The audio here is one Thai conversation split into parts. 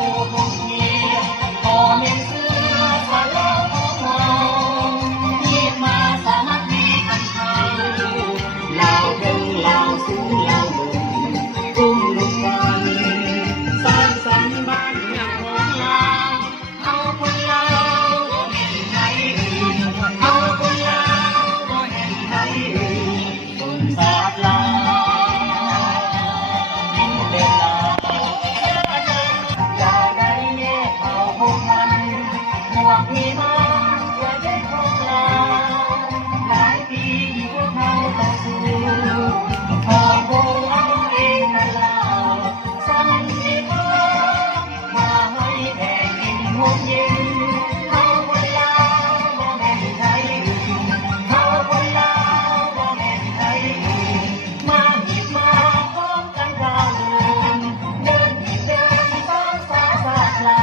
ผู้ทุ่งเทียนพอเมียนเสื้อสะโลกของเรามีมาสามัคคีกันเข้าเราเดินเราสู้เราเดินกุ้มลุกกันสร้างสรรค์บ้านเมืองของเราเอาคนเราบ่เห็นใครอื่นเอาคนเราบ่เห็นใครอื่นคนศาสตร์เรามีมาว่าได้ของเราหลายปีที่พวกเราต่อสู้พอพวกเราเองนั่นเราสันติภาพมาให้แผ่นดินห่มเย็นเอาคนเราบ่แม่นใครอื่นเอาคนเราบ่แม่นใครอื่นมาหยิบมาพร้อมกันก้าวเดินที่เดินสร้างสาสาเรา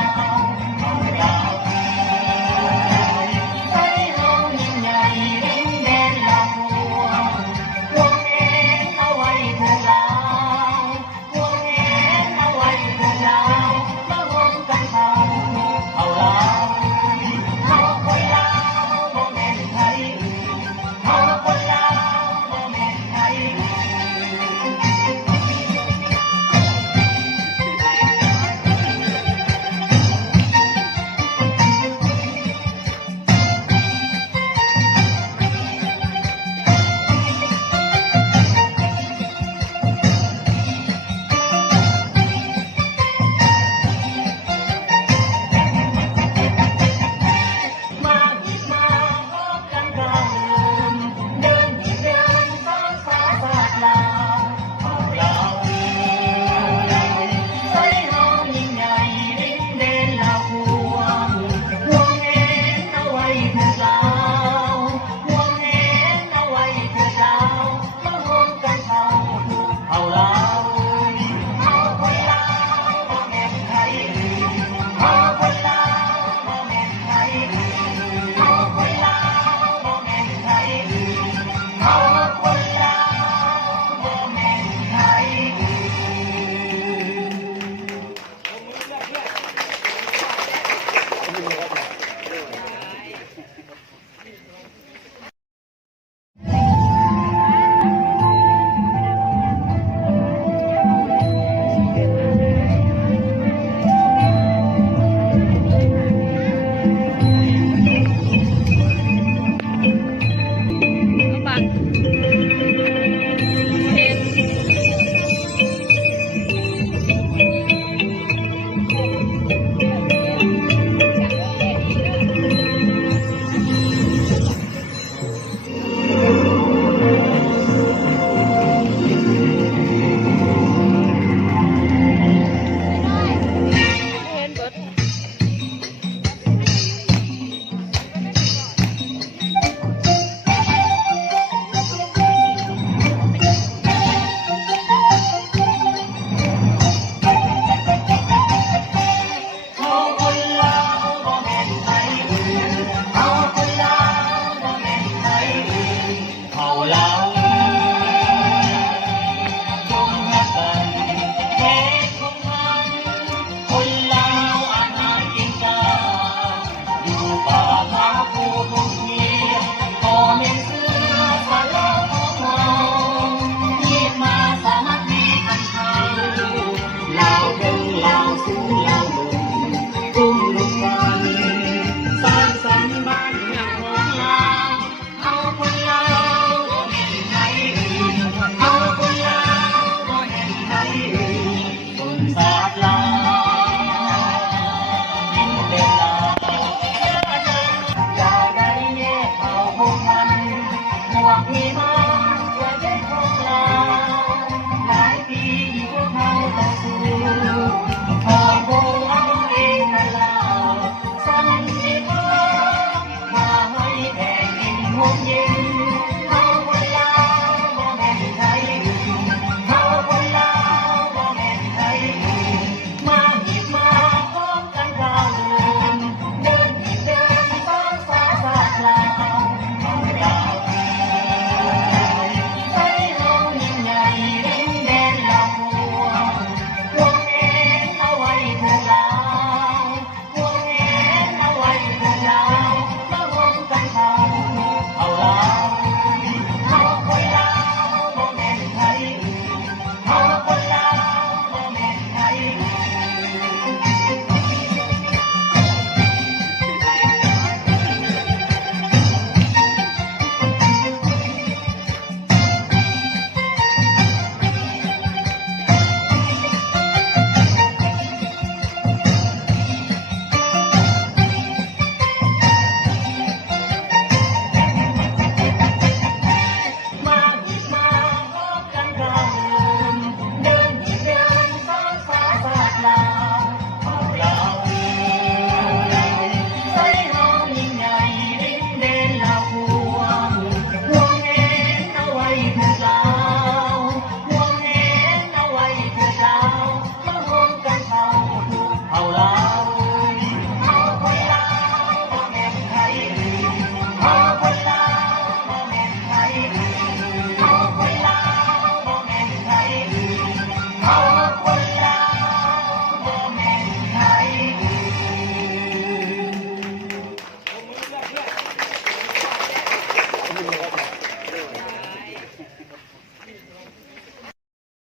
ศาสตร์เรา